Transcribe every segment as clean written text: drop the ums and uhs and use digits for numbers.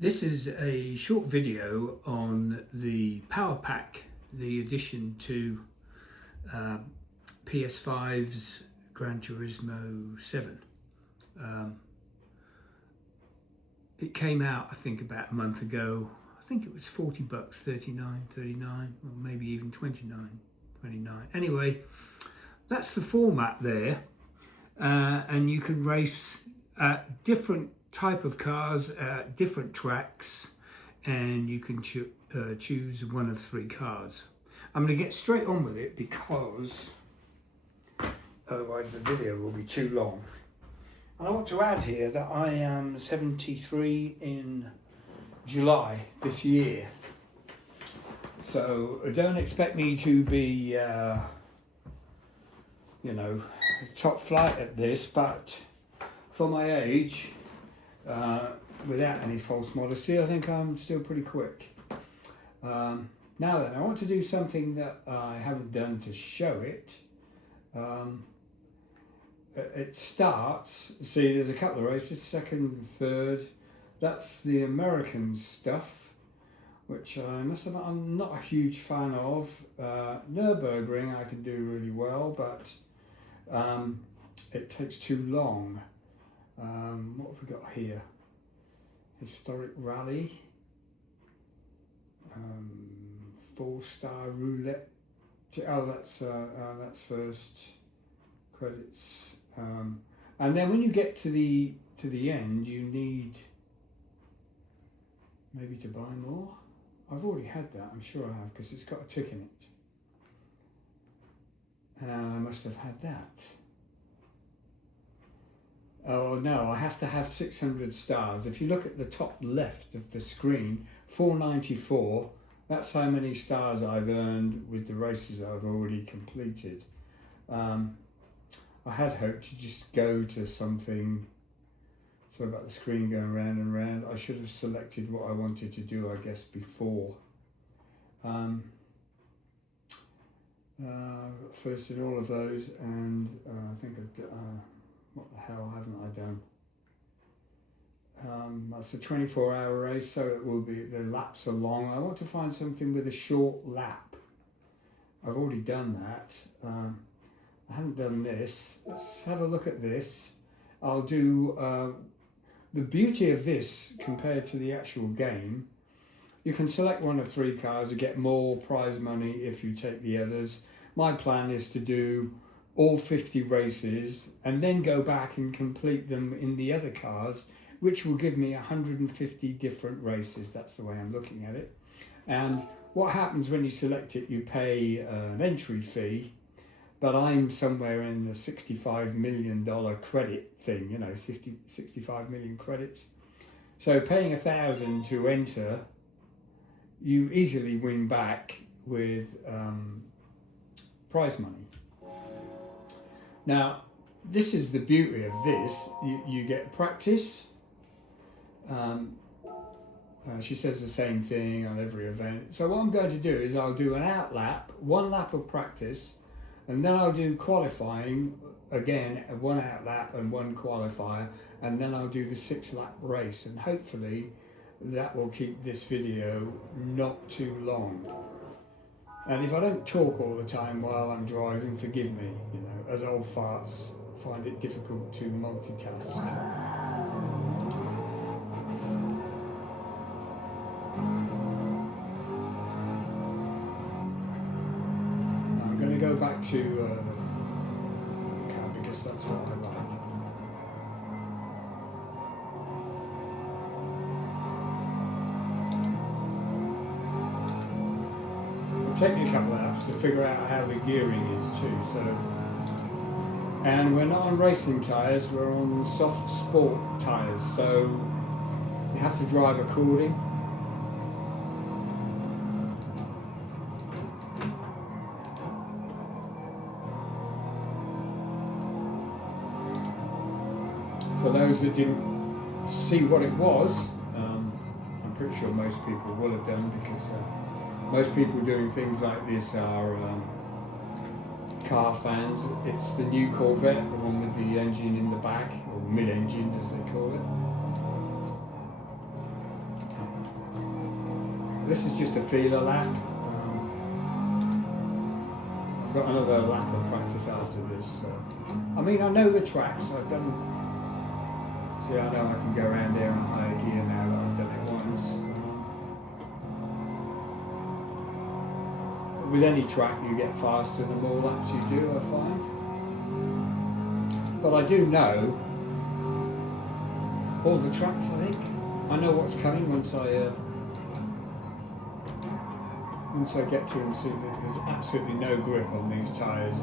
This is a short video on the Power Pack, the addition to PS5's Gran Turismo 7. It came out, I think, about a month ago. I think it was 40 bucks, 39, or maybe even 29. Anyway, that's the format there, and you can race different type of cars at different tracks, and you can choose one of three cars. I'm going to get straight on with it because otherwise the video will be too long. And I want to add here that I am 73 in July this year, so don't expect me to be top flight at this, but for my age, without any false modesty, I think I'm still pretty quick. Now then, I want to do something that I haven't done to show it. It starts, see there's a couple of races, second, third. That's the American stuff, which I must admit I'm not a huge fan of. Nürburgring I can do really well, but it takes too long. What have we got here? Historic Rally, 4-star roulette. Oh, that's first credits. And then when you get to the end, you need maybe to buy more. I've already had that, I'm sure I have, because it's got a tick in it. And I must have had that. Oh no, I have to have 600 stars. If you look at the top left of the screen, 494, that's how many stars I've earned with the races I've already completed. I had hoped to just go to something, sorry about the screen going round and round. I should have selected what I wanted to do, I guess, before. First did all of those, and I think what the hell haven't I done? That's a 24-hour race, so it will be, the laps are long. I want to find something with a short lap. I've already done that. I haven't done this. Let's have a look at this. I'll do, the beauty of this compared to the actual game, you can select one of three cars and get more prize money if you take the others. My plan is to do all 50 races and then go back and complete them in the other cars, which will give me 150 different races. That's the way I'm looking at it. And what happens when you select it, you pay an entry fee, but I'm somewhere in the $65 million credit thing, 65 million credits. So paying 1,000 to enter, you easily win back with prize money. Now, this is the beauty of this. You get practice. She says the same thing on every event. So what I'm going to do is I'll do an out lap, one lap of practice, and then I'll do qualifying, again, one out lap and one qualifier, and then I'll do the 6-lap race, and hopefully that will keep this video not too long. And if I don't talk all the time while I'm driving, forgive me, as old farts find it difficult to multitask. I'm going to go back to the car because that's what I like. Take me a couple of hours to figure out how the gearing is too. And we're not on racing tyres, we're on soft sport tyres, so you have to drive according. For those that didn't see what it was, I'm pretty sure most people will have done, because most people doing things like this are car fans. It's the new Corvette, the one with the engine in the back, or mid-engine as they call it. this is just a feeler lap. I've got another lap of practice after this. I mean, I know the tracks. I've done. See, I know I can go around there in higher gear now that I've done it once. With any track, you get faster the more laps you do, I find. But I do know all the tracks, I think. I know what's coming once I get to them, see that there's absolutely no grip on these tyres.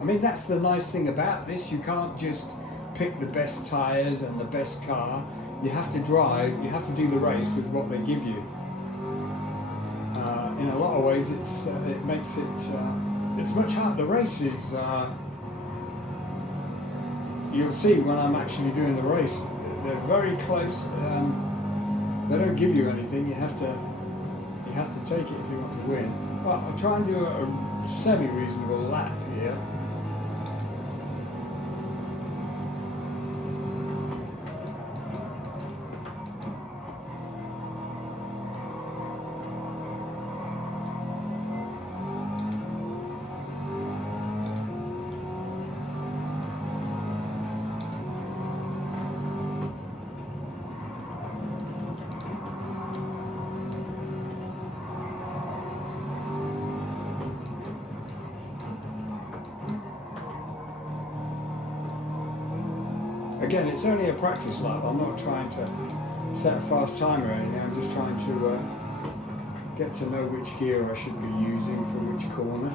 I mean, that's the nice thing about this. You can't just pick the best tyres and the best car. You have to drive, you have to do the race with what they give you. In a lot of ways, it makes it's much harder. The race is, you'll see when I'm actually doing the race, they're very close. They don't give you anything. You have to take it if you want to win. But I'll try and do a semi-reasonable lap here. Again, it's only a practice lap. I'm not trying to set a fast time or anything. I'm just trying to get to know which gear I should be using for which corner.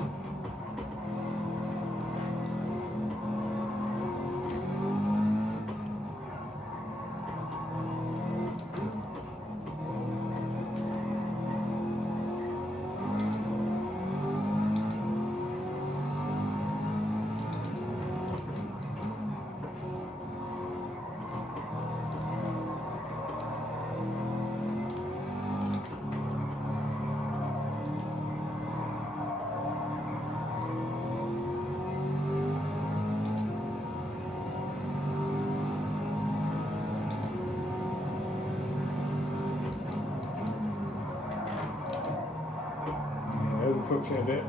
Overcooked it a bit.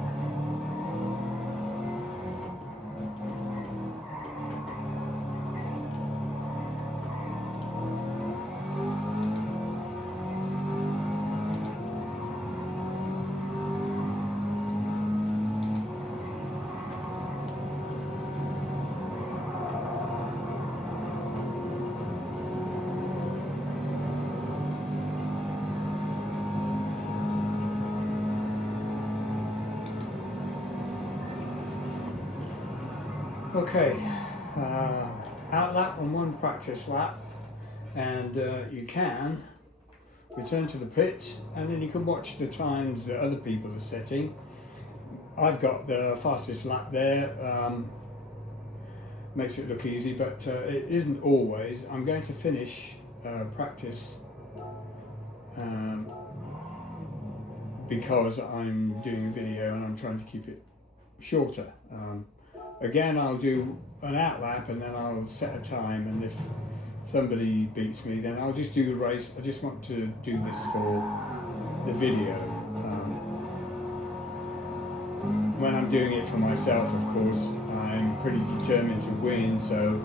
Okay, out lap and one practice lap, and you can return to the pit, and then you can watch the times that other people are setting. I've got the fastest lap there, makes it look easy, but it isn't always. I'm going to finish practice because I'm doing a video and I'm trying to keep it shorter. Again, I'll do an out lap and then I'll set a time, and if somebody beats me, then I'll just do the race. I just want to do this for the video. When I'm doing it for myself, of course, I'm pretty determined to win, so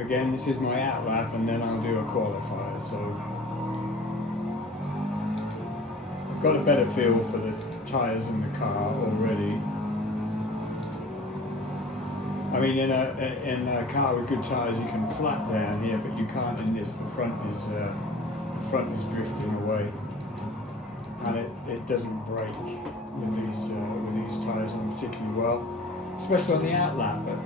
again, this is my out lap and then I'll do a qualifier. So I've got a better feel for the tyres in the car already. I mean, in a car with good tyres, you can flat down here, but you can't in this. The front is drifting away, and it doesn't brake with these tyres on particularly well, especially on the out lap. But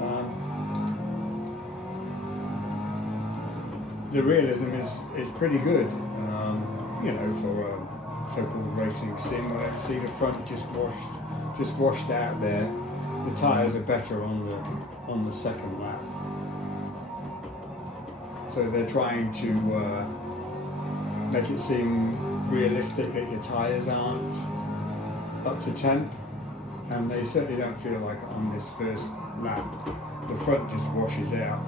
the realism is pretty good, you know, for a so-called racing sim. Where see the front just washed out there. The tyres are better on the second lap, so they're trying to make it seem realistic that your tyres aren't up to temp, and they certainly don't feel like on this first lap. The front just washes out.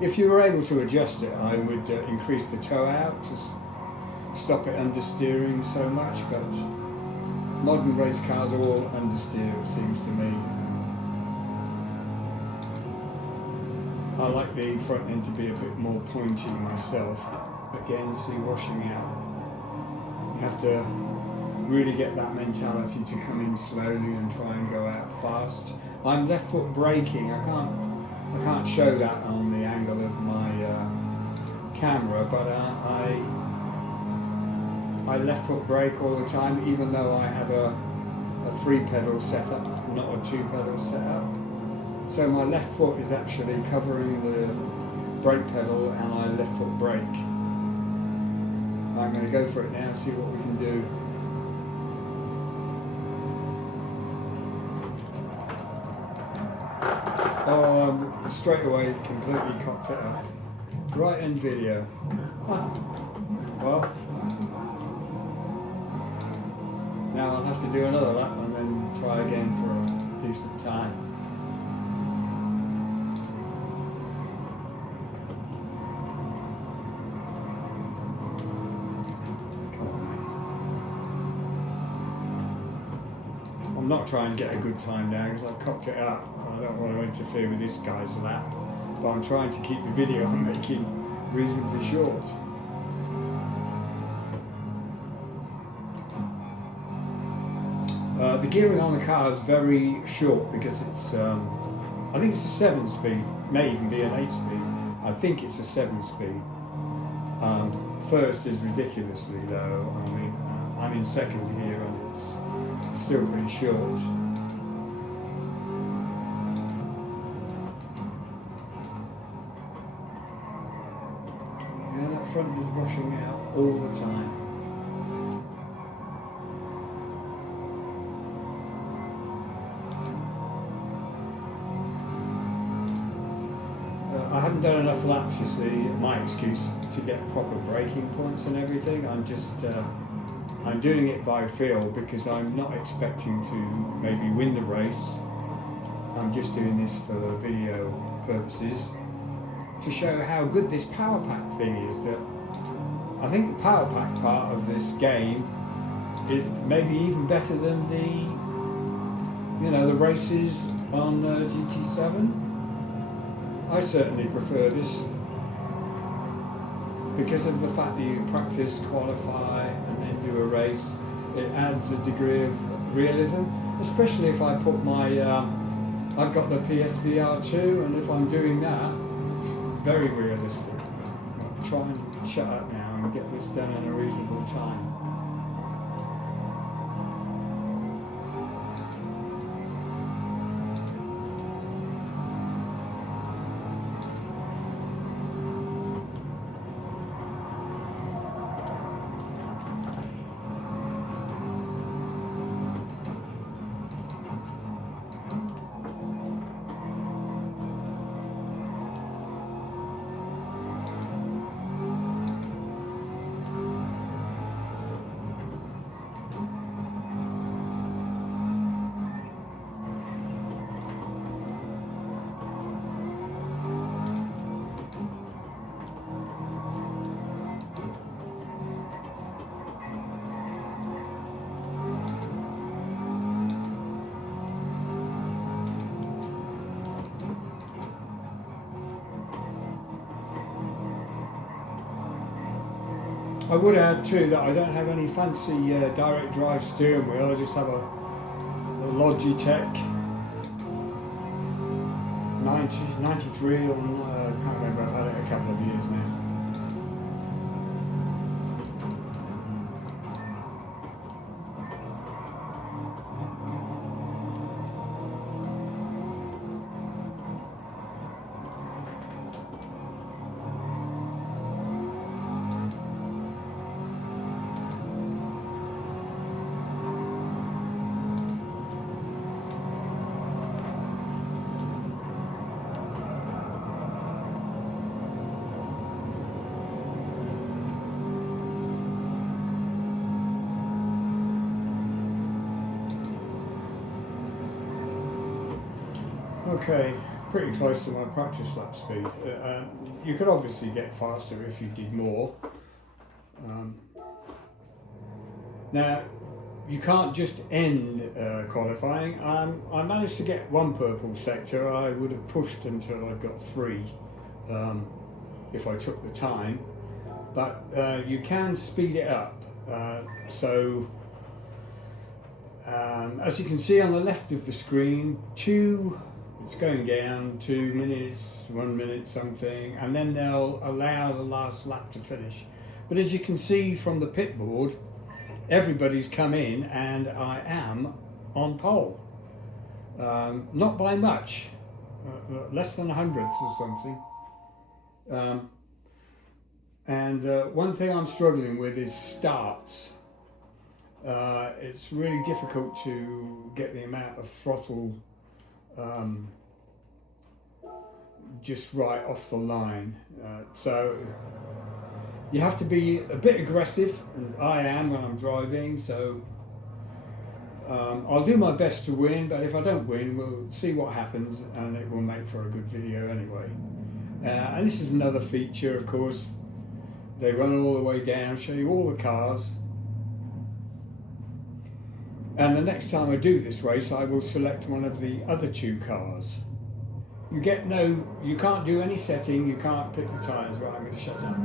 If you were able to adjust it, I would increase the toe out to stop it understeering so much, but modern race cars are all understeer, it seems to me. I like the front end to be a bit more pointy myself. Again, see, washing out. You have to really get that mentality to come in slowly and try and go out fast. I'm left foot braking. I can't show that on the angle of my camera, but I left foot brake all the time, even though I have a 3-pedal setup, not a 2-pedal setup. So my left foot is actually covering the brake pedal, and I left foot brake. I'm going to go for it now, see what we can do. Oh, straight away completely cocked it up. Right end video. Well, now I'll have to do another lap and then try again for a decent time. I'm not trying to get a good time now because I've cocked it up. I don't want to interfere with this guy's lap, but I'm trying to keep the video I'm making reasonably short. The gearing on the car is very short because it's, I think it's a 7-speed, may even be an 8-speed. I think it's a 7-speed. First is ridiculously low. I mean, I'm in second here and it's still pretty short. Yeah, that front is washing out all the time. I haven't done enough laps, you see, my excuse, to get proper braking points and everything. I'm just, I'm doing it by feel because I'm not expecting to maybe win the race. I'm just doing this for video purposes to show how good this power pack thing is. That I think the power pack part of this game is maybe even better than the, you know, the races on GT7. I certainly prefer this because of the fact that you practice, qualify and then do a race. It adds a degree of realism, especially if I put my, I've got the PSVR2, and if I'm doing that, it's very realistic. I'll try and shut up now and get this done in a reasonable time. I would add too that I don't have any fancy direct drive steering wheel. I just have a Logitech 93 on, I can't remember, I've had it a couple of years now. Okay, pretty close to my practice lap speed. You could obviously get faster if you did more. Now, you can't just end qualifying. I managed to get one purple sector. I would have pushed until I got 3 if I took the time. But you can speed it up. As you can see on the left of the screen, it's going down 2 minutes, 1 minute something, and then they'll allow the last lap to finish. But as you can see from the pit board, everybody's come in and I am on pole. Not by much, less than 100th or something. One thing I'm struggling with is starts. It's really difficult to get the amount of throttle just right off the line. So you have to be a bit aggressive, and I am when I'm driving, so I'll do my best to win, but if I don't win, we'll see what happens, and it will make for a good video anyway. And this is another feature, of course. They run all the way down, show you all the cars. And the next time I do this race, I will select one of the other 2 cars. You can't do any setting, you can't pick the tyres. Right, I'm going to shut up.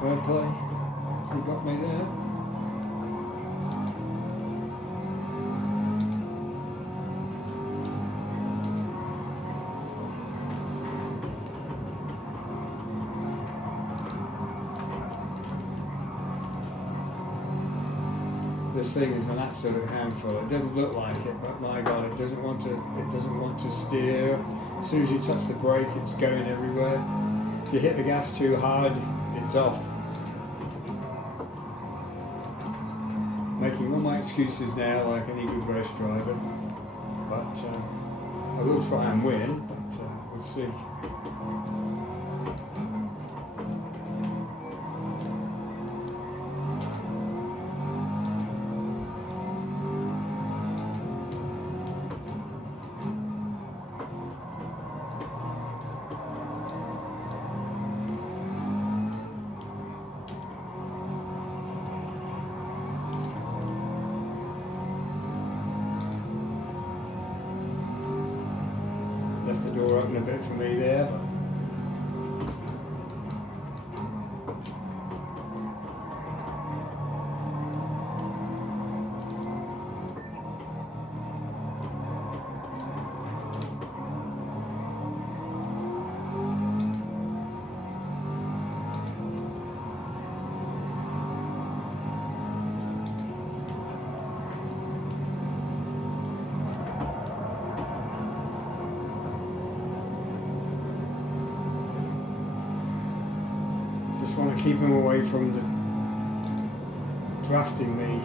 Fair play, you got me there. This thing is an absolute handful. It doesn't look like it, but my God, it doesn't want to steer. As soon as you touch the brake, it's going everywhere. If you hit the gas too hard, it's off. Making all my excuses now, like any good race driver. But I will try and win, but we'll see. Left the door open a bit for me there, but just want to keep him away from the drafting me.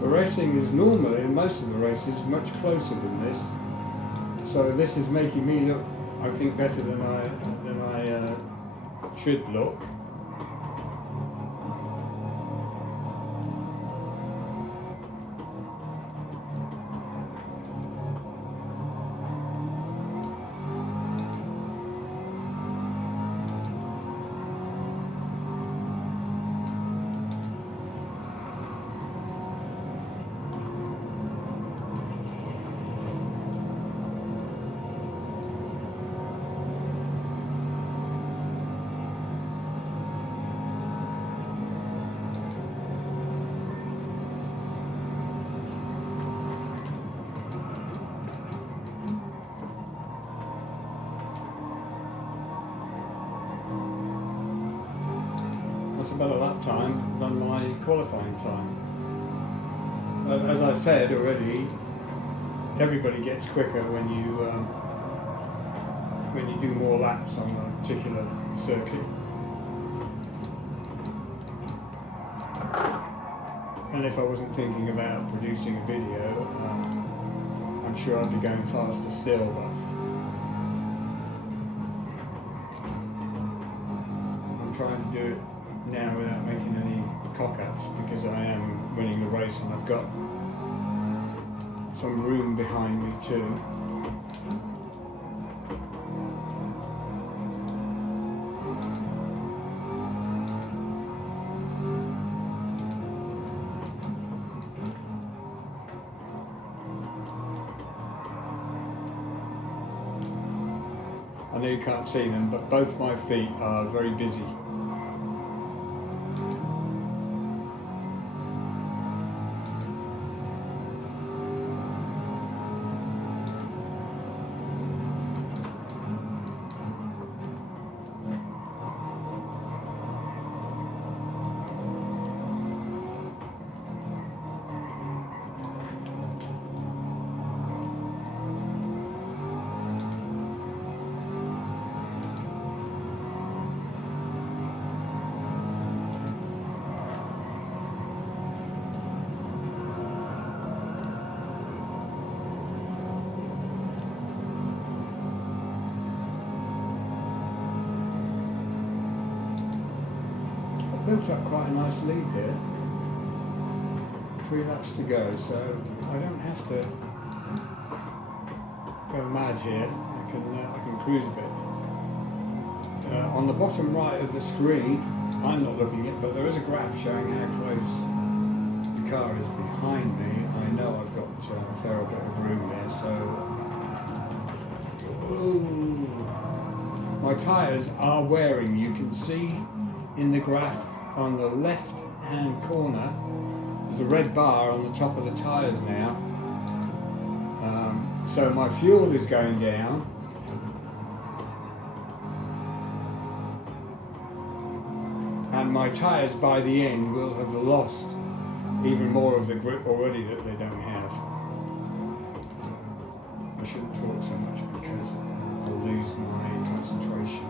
The racing is normally, in most of the races, much closer than this. So this is making me look, I think, better than I should look. About a lap time than my qualifying time. As I've said already, everybody gets quicker when you do more laps on a particular circuit. And if I wasn't thinking about producing a video, I'm sure I'd be going faster still, but I'm trying to do it now without making any cock-ups, because I am winning the race and I've got some room behind me too. I know you can't see them, but both my feet are very busy. Built up quite a nice lead there. 3 laps to go, so I don't have to go mad here. I can cruise a bit. On the bottom right of the screen, I'm not looking at, but there is a graph showing how close the car is behind me. I know I've got a fair bit of room there, so ooh. My tyres are wearing. You can see in the graph on the left hand corner there's a red bar on the top of the tyres now, so my fuel is going down, and my tyres by the end will have lost even more of the grip already that they don't have. I shouldn't talk so much because I'll lose my concentration.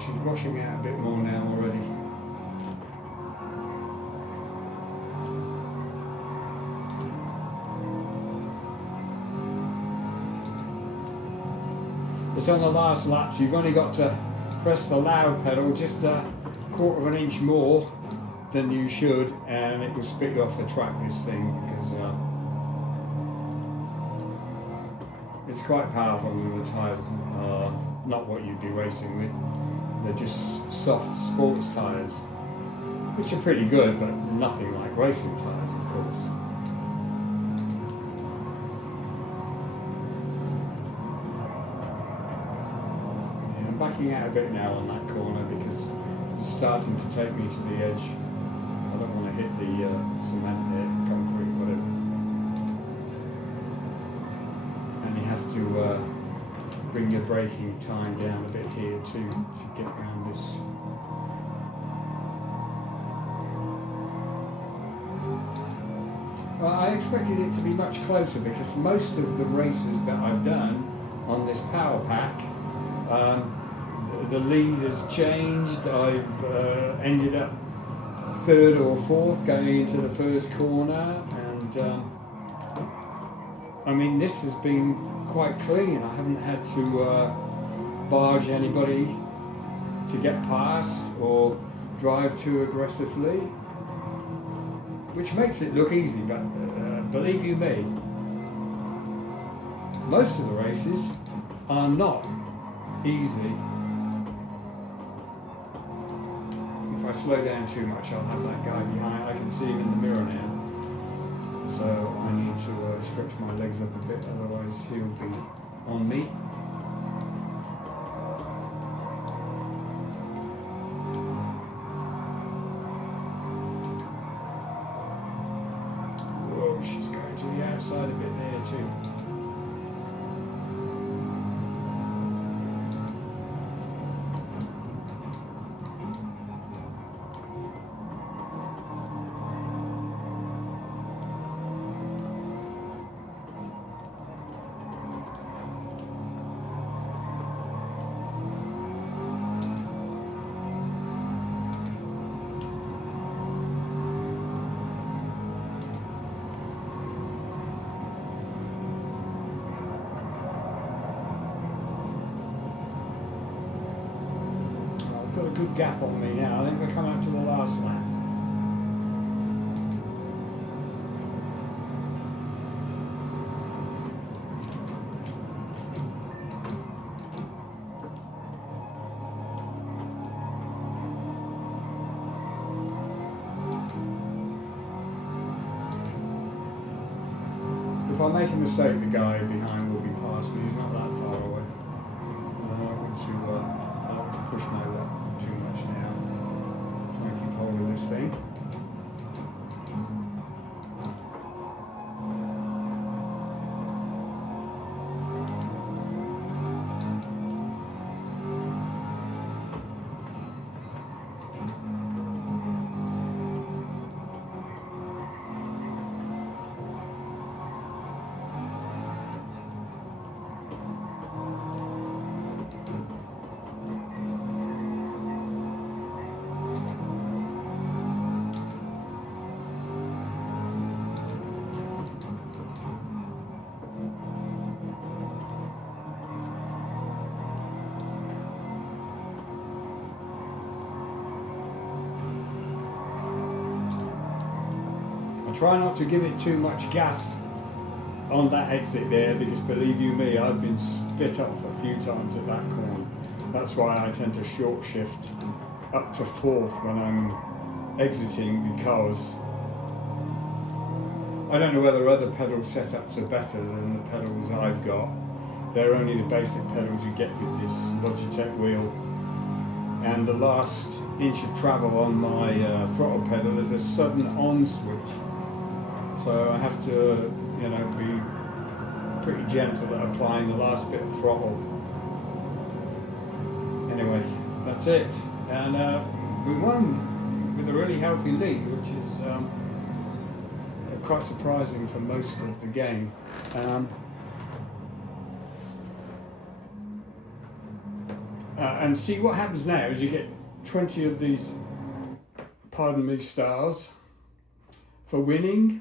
She's washing out a bit more now already. It's on the last lap, so you've only got to press the loud pedal just a 1/4 of an inch more than you should, and it will spit you off the track, this thing, because it's quite powerful, and the tyres are not what you'd be racing with. They're just soft sports tyres, which are pretty good, but nothing like racing tyres, of course. Yeah, I'm backing out a bit now on that corner because it's starting to take me to the edge. I don't want to hit the cement there, concrete, whatever. And you have to bring your braking time down a bit here to get around this. Well, I expected it to be much closer because most of the races that I've done on this power pack, the lead has changed. I've ended up 3rd or 4th going into the first corner, and I mean, this has been quite clean. I haven't had to barge anybody to get past or drive too aggressively, which makes it look easy, but believe you me, most of the races are not easy. If I slow down too much, I'll have that guy behind. I can see him in the mirror now, so I need to stretch my legs up a bit, otherwise he'll be on me. Whoa, she's going to the outside a bit there too. Got a good gap on me now. I think we're coming up to the last lap. If I make a mistake, the guy behind will be past me. He's not that far away. I don't want to push my luck too much now. Try and keep hold of this thing. Try not to give it too much gas on that exit there, because believe you me, I've been spit up a few times at that corner. That's why I tend to short shift up to fourth when I'm exiting, because I don't know whether other pedal setups are better than the pedals I've got. They're only the basic pedals you get with this Logitech wheel. And the last inch of travel on my throttle pedal is a sudden on switch. So I have to, be pretty gentle at applying the last bit of throttle. Anyway, that's it. And we won with a really healthy lead, which is quite surprising for most of the game. And see, what happens now is you get 20 of these, pardon me, stars for winning.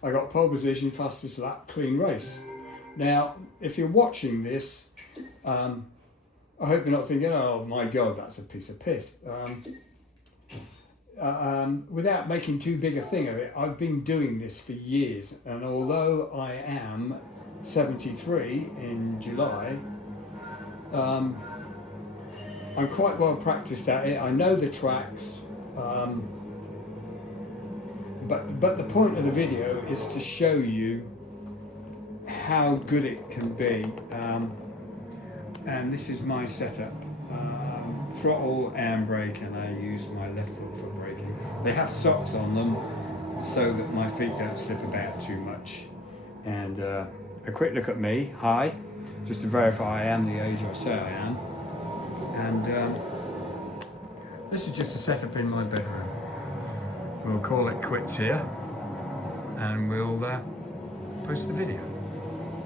I got pole position, fastest lap, clean race. Now, if you're watching this, I hope you're not thinking, oh my God, that's a piece of piss. Without making too big a thing of it, I've been doing this for years. And although I am 73 in July, I'm quite well practiced at it. I know the tracks. But the point of the video is to show you how good it can be. And this is my setup. Throttle, handbrake, and I use my left foot for braking. They have socks on them so that my feet don't slip about too much. And a quick look at me, hi, just to verify I am the age I say I am. And this is just a setup in my bedroom. We'll call it quits here, and we'll post the video.